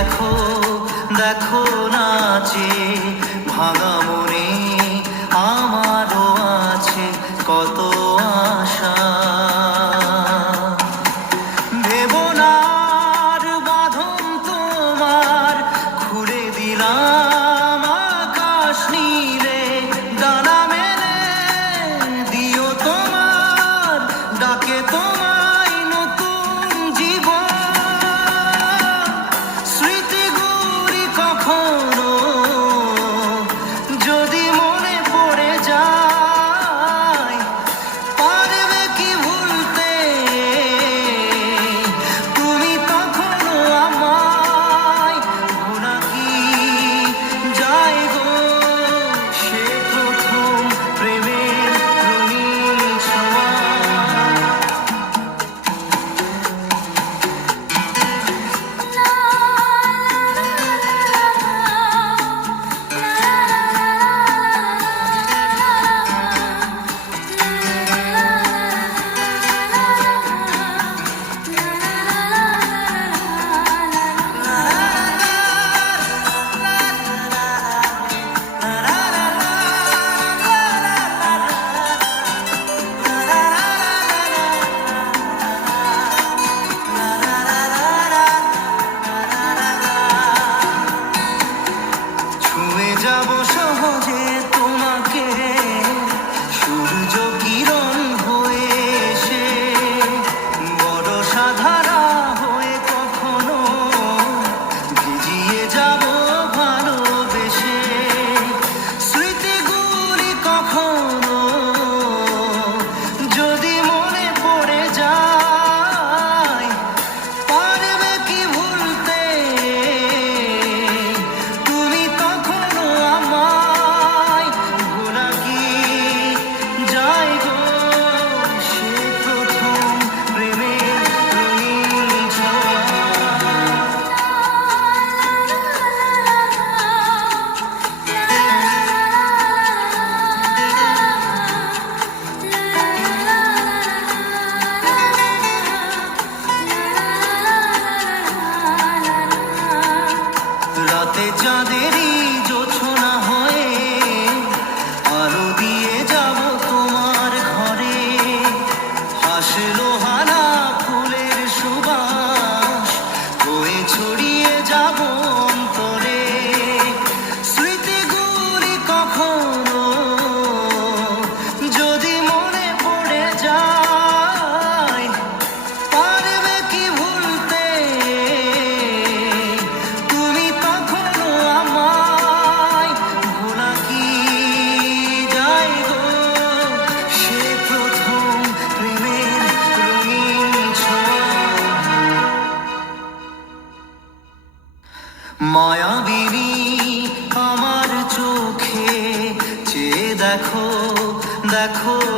দেখো দেখো নাচে ভাঙা মনে আমারও আছে কত 是落。花 মায়াবিনী চোখে চেয়ে দেখো দেখো